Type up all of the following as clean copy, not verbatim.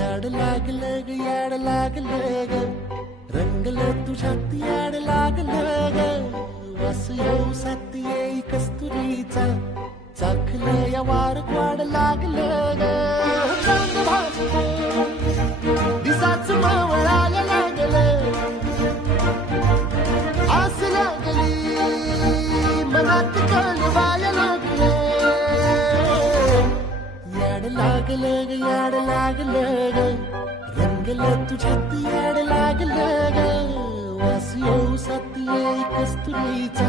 याड लागलं ग रंगलं तुझ्यात याड लागलं ग वास येऊ साथ येई कस्तुरीचा चाखलं या वार वाड लागलं ग चांद भासलं दिसाच मावळायला लागलं आस लागली मनात कळवायला लागलं याड लागलं ग याड लागलं ग रंगलं तुझ्यात याड लागलं ग वास येऊ साथ येई कस्तुरीचा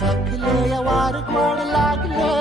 चाखलं या वार वाड लागलं